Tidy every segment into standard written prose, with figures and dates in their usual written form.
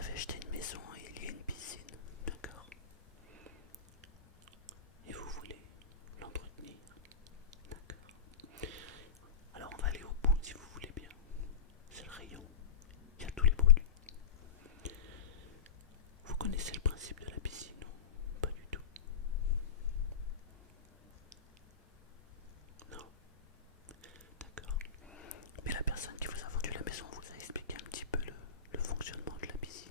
avez acheté une maison et il y a une piscine, d'accord? Et vous voulez l'entretenir, d'accord? Alors on va aller au bout si vous voulez bien. C'est le rayon, il y a tous les produits. Vous connaissez le principe de la piscine ou pas du tout? Non? D'accord. Mais la personne qui vous a vendu la maison vous a expliqué un petit peu le fonctionnement de la piscine.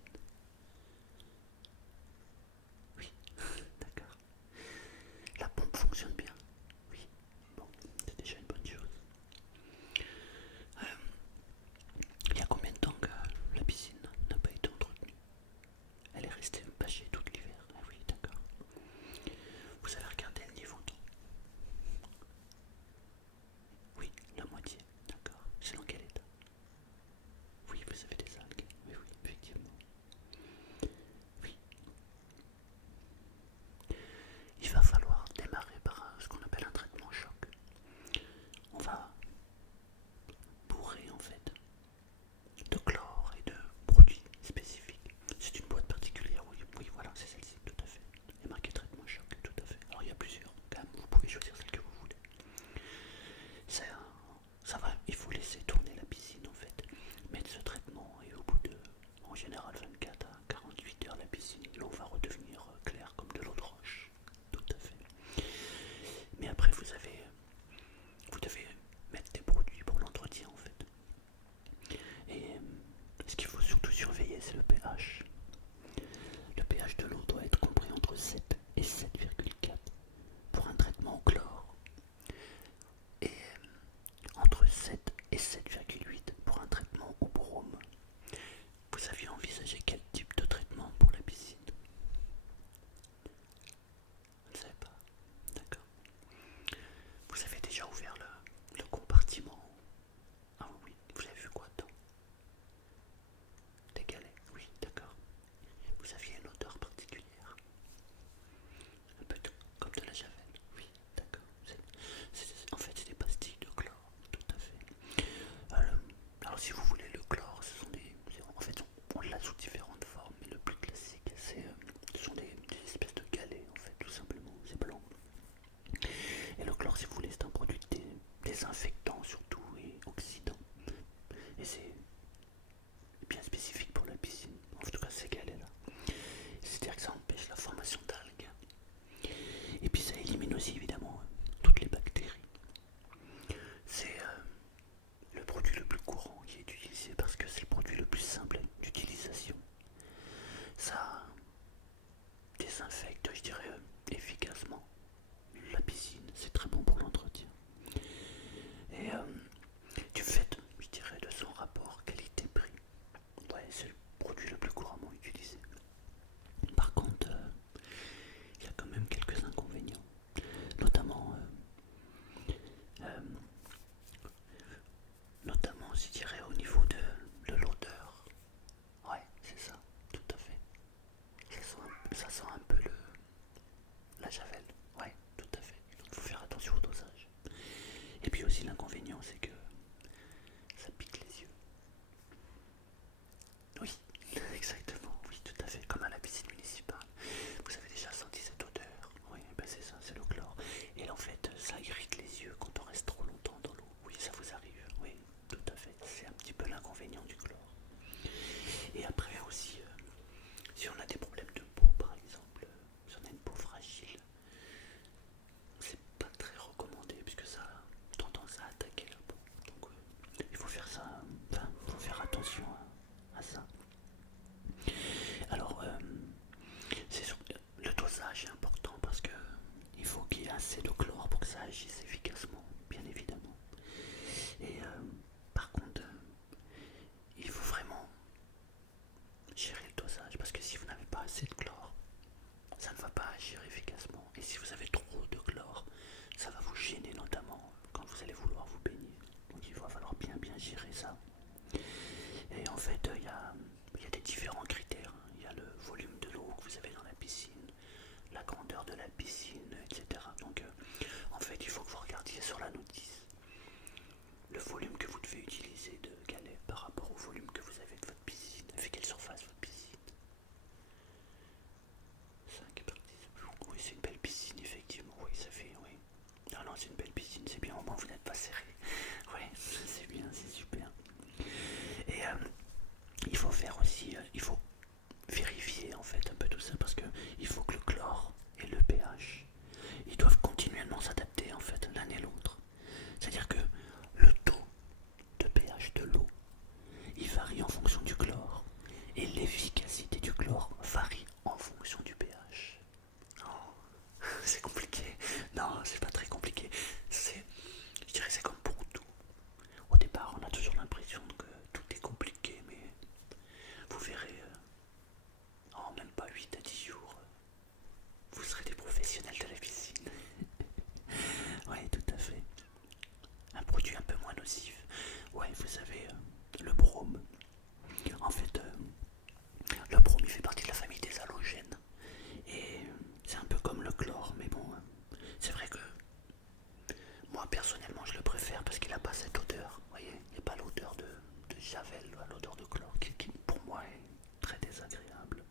javel, l'odeur de chlore, qui pour moi est très désagréable.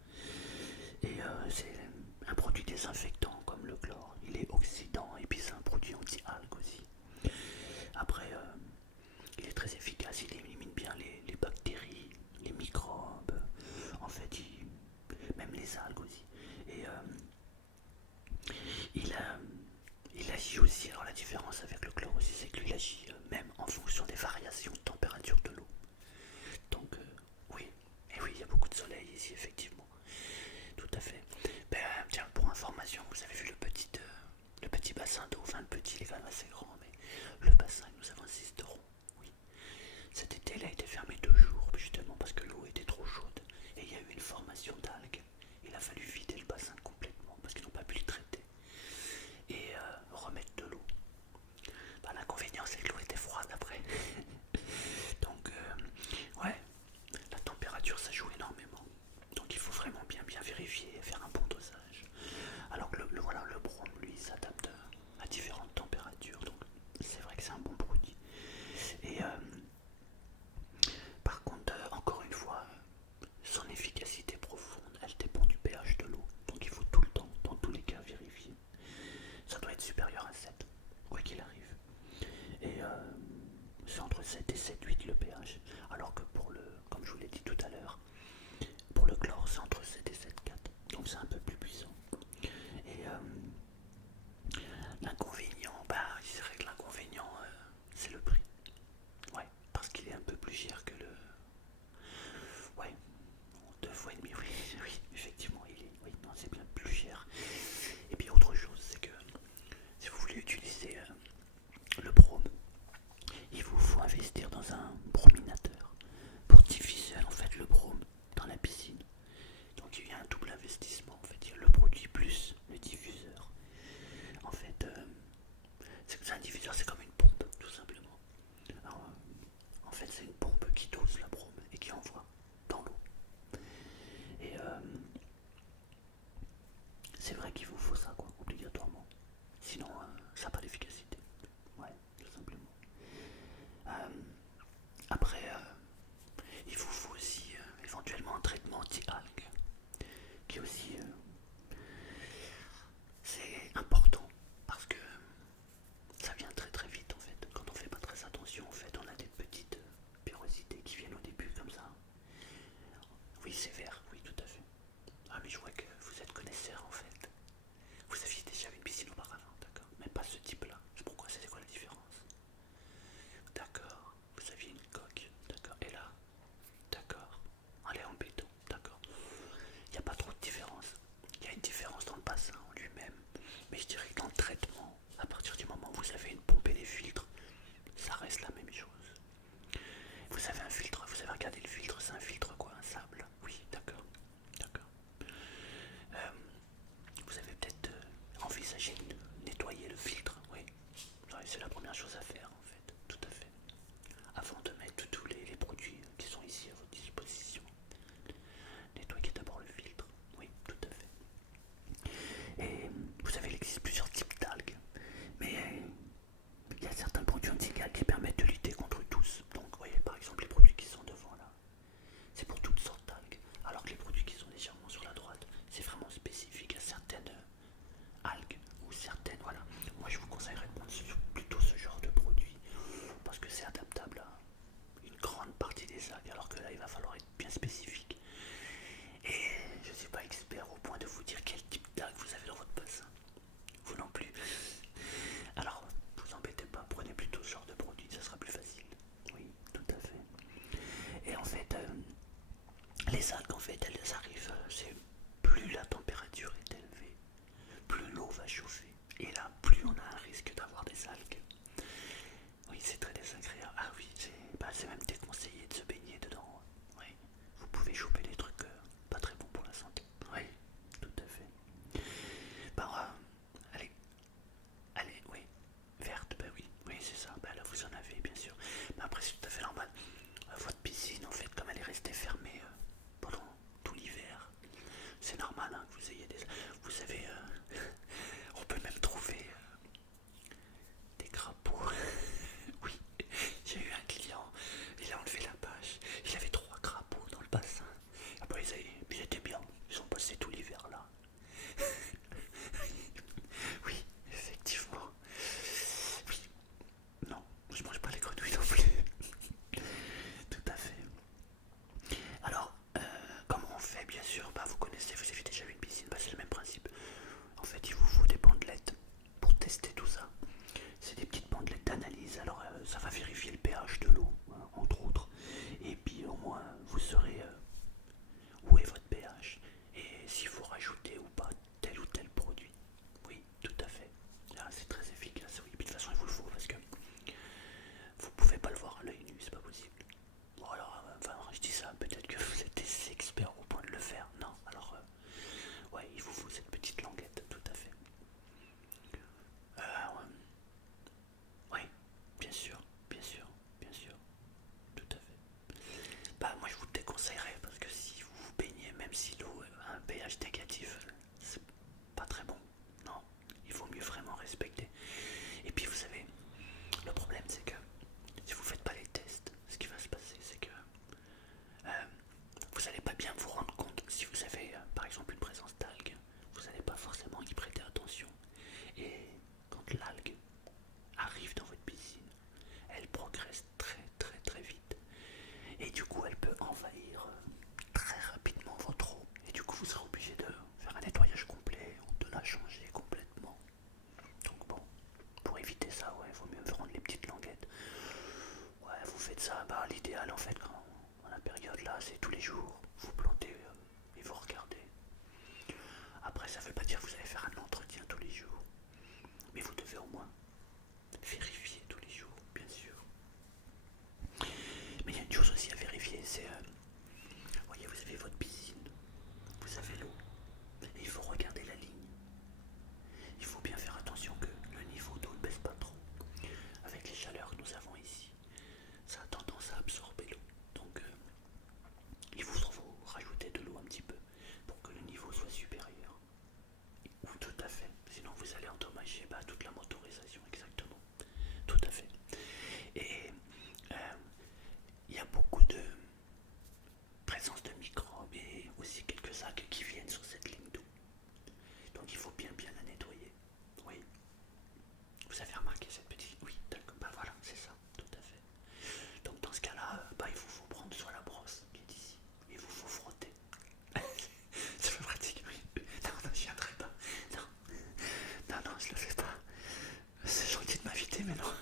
Et c'est un produit désinfectant comme le chlore. Il est oxydant et puis c'est un produit anti-algues aussi. Après, il est très efficace, il élimine bien les bactéries, les microbes, en fait, même les algues aussi. Et il, il agit aussi, alors la différence avec le chlore aussi, c'est que lui il agit même en fonction des variations de température de l'eau. Donc oui, et oui, il y a beaucoup de soleil ici, effectivement. Tout à fait. Ben, tiens, pour information, vous avez vu le petit bassin d'eau, enfin le petit, il est quand même assez grand, mais le bassin que nous avons insisterons, oui. Cet été, il a été fermé 2 jours, justement parce que l'eau était trop chaude et il y a eu une formation d'algues. Il a fallu vider le bassin complètement parce qu'ils n'ont pas pu le traiter et remettre de l'eau. Ben, l'inconvénient, c'est que l'eau était froide après. Donc, ouais, la température, ça joue énormément. Donc, il faut vraiment bien vérifier et faire un bon dosage. Alors que voilà, le brome, lui, s'adapte à différentes températures. Donc, c'est vrai que c'est un bon produit. Et par contre, encore une fois, son efficacité profonde, elle dépend du pH de l'eau. Donc, il faut tout le temps, dans tous les cas, vérifier. Ça doit être supérieur à 7, quoi qu'il arrive. Et c'est entre 7 et 7,8 le pH. Alors que pour comme je vous l'ai dit tout à l'heure, pour le chlore, c'est entre 7 et 7,4. Donc c'est un peu plus puissant. Et l'inconvénient, je dirais que l'inconvénient, c'est le prix. Ouais, parce qu'il est un peu plus cher que le. Ouais, 2 fois et demi, oui, oui, effectivement, oui, non, c'est bien plus cher. Et puis autre chose, c'est que si vous voulez utiliser le brome, il vous faut investir dans un brominateur pour diffuser en fait le brome dans la piscine. Donc il y a un double investissement en fait, il y a le produit plus le diffuseur. En fait, c'est un diffuseur, c'est comme une pompe tout simplement. Alors, en fait, c'est une pompe qui dose la brome et qui envoie dans l'eau. Et c'est vrai qu'il vous faut ça, quoi, obligatoirement. Sinon, ça n'a pas d'efficacité. Ouais, tout simplement. Euh, Après, il vous faut aussi éventuellement un traitement anti-algues, qui est aussi c'est important parce que ça vient très vite en fait. Quand on fait pas très attention, en fait, on a des petites pérosités qui viennent au début comme ça. Oui, c'est vert, oui, tout à fait. Ah, mais je vois que vous êtes connaisseur en fait. Vous aviez déjà une piscine auparavant, d'accord. Mais pas ce type-là. Pourquoi? C'était quoi la différence? D'accord. Vous aviez une coque, d'accord. Et là, d'accord. Elle est en béton, d'accord. Il n'y a pas trop de différence. Il y a une différence dans le bassin en lui-même. Mais je dirais que dans le traitement, à partir du moment où vous avez une pompe et des filtres, ça reste la même chose. Vous avez un filtre, vous avez regardé le filtre, c'est un filtre quoi? Un sable? Oui, d'accord. D'accord. Euh, Vous avez peut-être envisagé de nettoyer le filtre, oui. Ouais, c'est la première chose à faire en fait, tout à fait. Avant de mettre tous les produits qui sont ici à votre disposition. Nettoyez d'abord le filtre, oui, tout à fait. Et vous savez, il existe plusieurs types d'algues, mais il y a certains produits anti-algues qui permettent de lutter contre tous. Donc, vous voyez, par exemple, les produits qui sont devant là, c'est pour toutes sortes d'algues, alors que les produits qui sont légèrement sur la droite, c'est vraiment spécifique à certaines algues ou certaines, voilà. Moi, je vous conseillerais de prendre plutôt ce genre de produit parce que c'est adaptable à une grande partie des algues, alors que là, il va falloir être bien spécifique. Et je ne suis pas expert au point de vous dire quel type d'algue vous avez dans votre bassin. Vous non plus. Alors, vous embêtez pas, prenez plutôt ce genre de produit, ça sera plus facile. Oui, tout à fait. Et en fait, les algues, en fait, elles arrivent, c'est plus la température est élevée, plus l'eau va chauffer. Et là, plus on a un risque d'avoir des algues. Oui, c'est très désagréable. Ah oui, c'est même déconseillé de se baigner dedans. Oui, vous pouvez choper des trucs pas très bons pour la santé. Oui, tout à fait. Bah, allez, allez, oui, verte, bah oui, oui, c'est ça. Bah là, vous en avez, bien sûr. Mais après, c'est tout à fait normal. Votre piscine, en fait, comme elle est restée fermée pendant tout l'hiver, c'est normal hein, que vous ayez des. Vous savez, on peut Et du coup, elle peut envahir très rapidement votre eau. Et du coup, vous serez obligé de faire un nettoyage complet ou de la changer complètement. Donc bon, pour éviter ça, ouais, il vaut mieux prendre les petites languettes. Ouais, vous faites ça, bah l'idéal en fait, quand, dans la période là, c'est tous les jours. Vous plantez et vous regardez. Après, ça veut pas dire que vous allez faire un entretien tous les jours. Mais vous devez au moins vérifier tous les jours, bien sûr. Mais il y a une chose aussi à vérifier, c'est, voyez, vous avez votre piscine, vous avez l'eau, et il faut regarder la ligne. Il faut bien faire attention que le niveau d'eau ne baisse pas trop. Avec les chaleurs que nous avons ici, ça a tendance à absorber l'eau. Donc, il vous faut rajouter de l'eau un petit peu pour que le niveau soit supérieur. Ou tout à fait, sinon vous allez endommager toute la motorisation, exactement. Tout à fait. Et il y a beaucoup de présence de microbes et aussi quelques algues qui viennent sur cette ligne d'eau. Donc il faut bien la nettoyer. Oui. Vous avez remarqué cette petite... Oui, d'accord. Bah voilà, c'est ça, tout à fait. Donc dans ce cas-là, il vous faut prendre soit la brosse qui est ici, et vous faut frotter. C'est pas pratique, oui. Non, j'y viendrai pas. Non, je le fais pas. C'est gentil de m'inviter, mais non.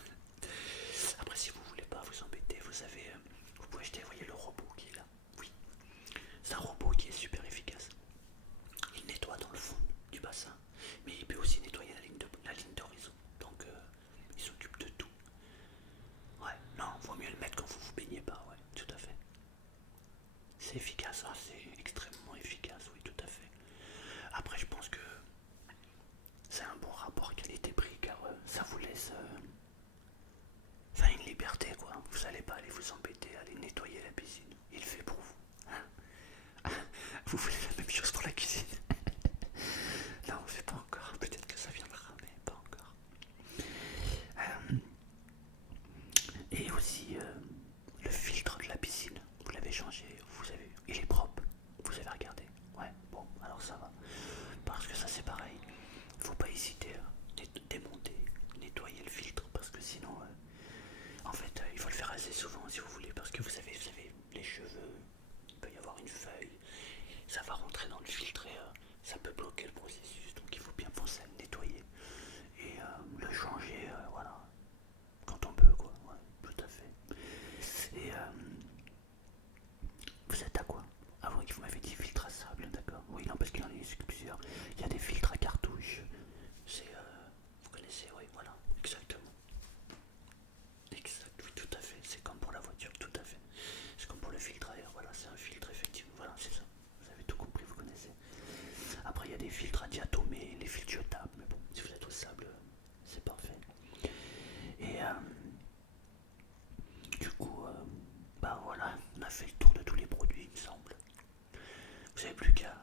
Après, si vous voulez pas vous embêter, vous savez, vous pouvez acheter, voyez le robot qui est là. Oui, c'est un robot qui est super efficace. Il nettoie dans le fond du bassin, mais il peut aussi nettoyer la ligne d'horizon. Donc, il s'occupe de tout. Ouais, non, vaut mieux le mettre quand vous vous baignez pas, ouais, tout à fait. C'est efficace, hein, c'est extrêmement efficace, oui, tout à fait. Après, je pense que c'est un bon rapport qualité-prix car ça vous laisse une liberté, quoi. Vous n'allez pas aller vous embêter à aller nettoyer la piscine. Il le fait pour vous. Hein. Vous voulez la même chose pour la cuisine? Non, on ne fait pas encore. Peut-être que ça viendra, mais pas encore. Euh, et aussi, le filtre de la piscine, vous l'avez changé, vous avez, il est propre. Vous avez regardé? Ouais, bon, alors ça va. Parce que ça, c'est pareil. Il ne faut pas hésiter à démonter, nettoyer le filtre, parce que sinon, en fait, il faut le faire assez souvent si vous voulez, parce que vous savez, les cheveux, il peut y avoir une feuille, ça va rentrer dans le filtre et ça peut bloquer le processus, donc il faut bien penser à le nettoyer et le changer, voilà, quand on peut, quoi, ouais, tout à fait. Et vous êtes à quoi? Ah oui, vous m'avez dit filtre à sable, d'accord. Oui, non, parce qu'il en existe plusieurs. Il y a des filtres à cartouches, c'est, vous connaissez, oui, voilà, exactement. Exact, oui, tout à fait. C'est comme pour la voiture, tout à fait. C'est comme pour le filtre à air, voilà, c'est un filtre, effectivement. Voilà, c'est ça. Vous avez tout compris, vous connaissez. Après, il y a des filtres à diatomée, les filtres jetables, mais bon, si vous êtes au sable, c'est parfait. Et du coup, voilà, on a fait le tour de tous les produits, il me semble. Vous n'avez plus qu'à